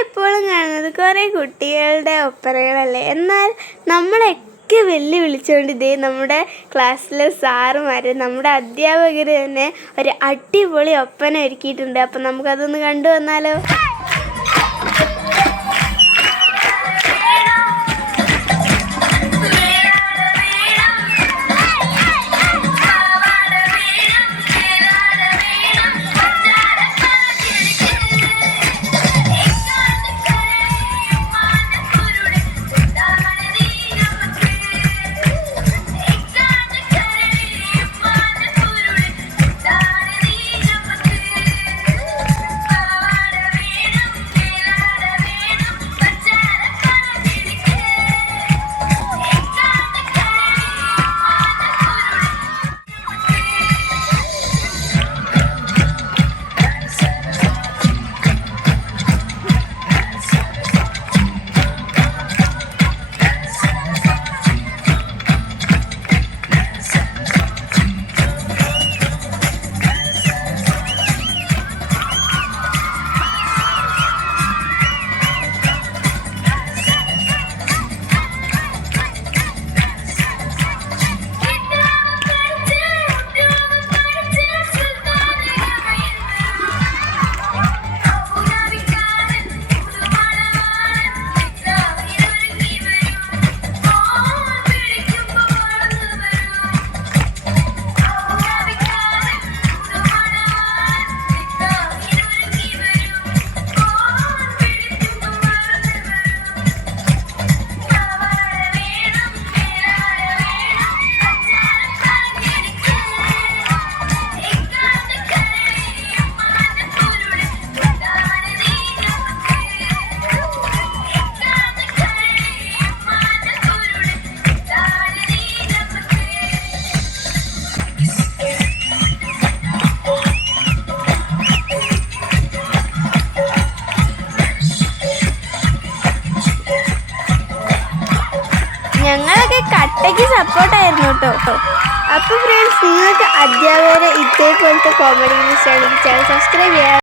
എപ്പോഴും കാണുന്നത് കുറേ കുട്ടികളുടെ ഒപ്പറകളല്ലേ എന്നാൽ നമ്മളൊക്കെ വെല്ലു വിളിച്ചുകൊണ്ട് ഇതേ നമ്മുടെ ക്ലാസ്സിലെ സാറുമാർ നമ്മുടെ അധ്യാപകർ തന്നെ ഒരു അടിപൊളി ഒപ്പന ഒരുക്കിയിട്ടുണ്ട്. അപ്പം നമുക്കതൊന്ന് കണ്ടു വന്നാലോ ഞങ്ങളൊക്കെ കട്ടയ്ക്ക് സപ്പോർട്ടായിരുന്നു കേട്ടോ. അപ്പോൾ ഫ്രണ്ട്സ് നിങ്ങൾക്ക് അധ്യാപകരെ ഇതേപോലത്തെ കോമഡി ന്യൂസ് ചാനൽ സബ്സ്ക്രൈബ് ചെയ്യാം